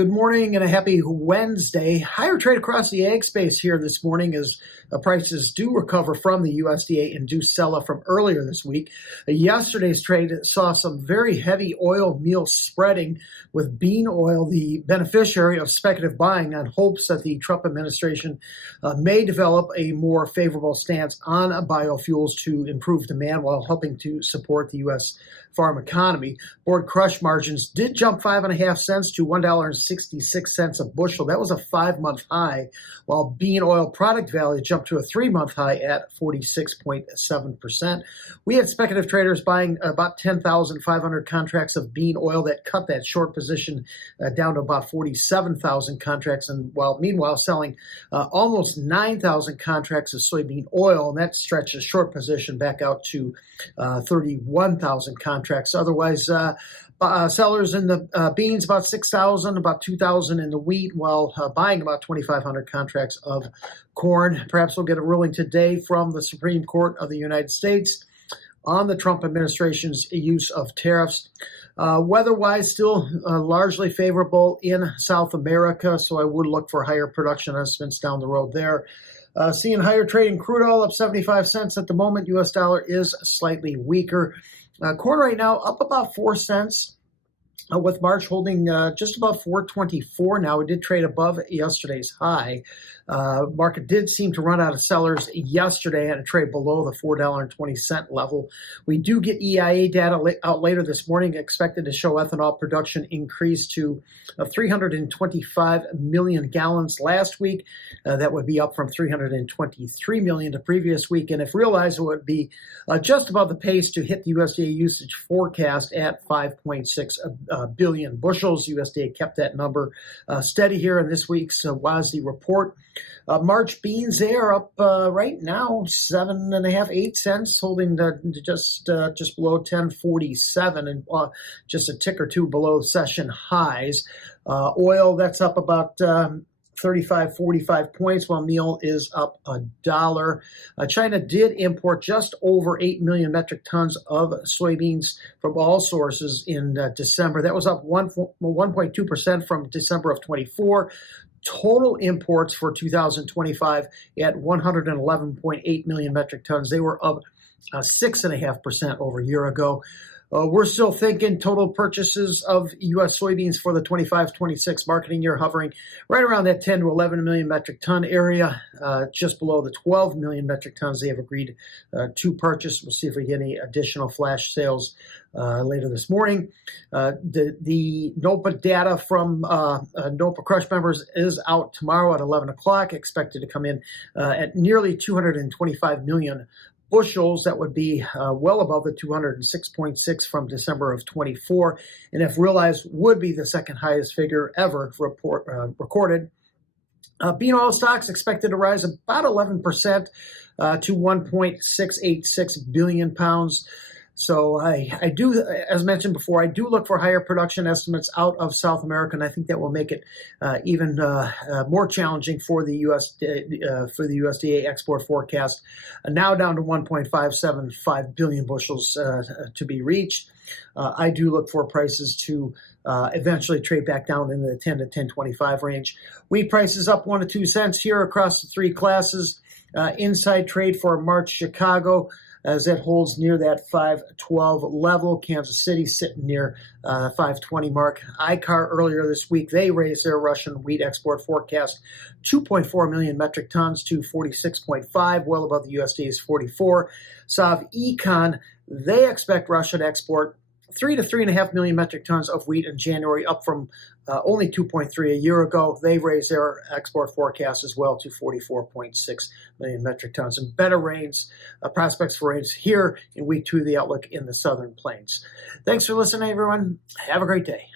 Good morning and a happy Wednesday. Higher trade across the ag space here this morning as prices do recover from the USDA-induced sell-off from earlier this week. Yesterday's trade saw some very heavy oil meal spreading, with bean oil the beneficiary of speculative buying on hopes that the Trump administration may develop a more favorable stance on biofuels to improve demand while helping to support the U.S. farm economy. Board crush margins did jump 5.5 cents to $1.66 a bushel. That was a 5-month high, while bean oil product value jumped to a 3-month high at 46.7%. We had speculative traders buying about 10,500 contracts of bean oil. That cut that short position down to about 47,000 contracts, and meanwhile selling almost 9,000 contracts of soybean oil, and that stretched the short position back out to 31,000 contracts. Otherwise, sellers in the beans about 6,000, about 2,000 in the wheat, while buying about 2,500 contracts of corn. Perhaps we'll get a ruling today from the Supreme Court of the United States on the Trump administration's use of tariffs. Weather-wise, still largely favorable in South America, so I would look for higher production estimates down the road there. Seeing higher trading crude oil up 75 cents at the moment. U.S. dollar is slightly weaker. Corn right now up about 4 cents, with March holding just about 4.24 now. It did trade above yesterday's high. Market did seem to run out of sellers yesterday and trade below the $4.20 level. We do get EIA data out later this morning, expected to show ethanol production increase to 325 million gallons last week. That would be up from 323 million the previous week. And if realized, it would be just above the pace to hit the USDA usage forecast at 5.6 billion bushels. USDA kept that number steady here in this week's WASDE report. March beans, they are up right now 7.5, 8 cents, holding just below 10.47 and just a tick or two below session highs. Oil, that's up about 35, 45 points, while meal is up $1. China did import just over 8 million metric tons of soybeans from all sources in December. That was up 1.2% from December of 24. Total imports for 2025 at 111.8 million metric tons. They were up 6.5% over a year ago. We're still thinking total purchases of U.S. soybeans for the 25-26 marketing year hovering right around that 10 to 11 million metric ton area, just below the 12 million metric tons they have agreed to purchase. We'll see if we get any additional flash sales later this morning. The NOPA data from NOPA Crush members is out tomorrow at 11 o'clock, expected to come in at nearly 225 million bushels. That would be well above the 206.6 from December of 24, and if realized, would be the second highest figure ever recorded. Bean oil stocks expected to rise about 11% to 1.686 billion pounds. So I do, as mentioned before, I do look for higher production estimates out of South America, and I think that will make it even more challenging for the USDA export forecast. Now down to 1.575 billion bushels to be reached. I do look for prices to eventually trade back down in the 10 to 10.25 range. Wheat prices up 1 to 2 cents here across the three classes. Inside trade for March Chicago, as it holds near that 512 level. Kansas City sitting near 520 mark. ICAR earlier this week, they raised their Russian wheat export forecast 2.4 million metric tons to 46.5, well above the USDA's 44. Sav Econ, they expect Russia to export 3 to 3.5 million metric tons of wheat in January, up from only 2.3 a year ago. They raised their export forecast as well to 44.6 million metric tons. And better rains, prospects for rains here in week 2, the outlook in the southern plains. Thanks for listening, everyone. Have a great day.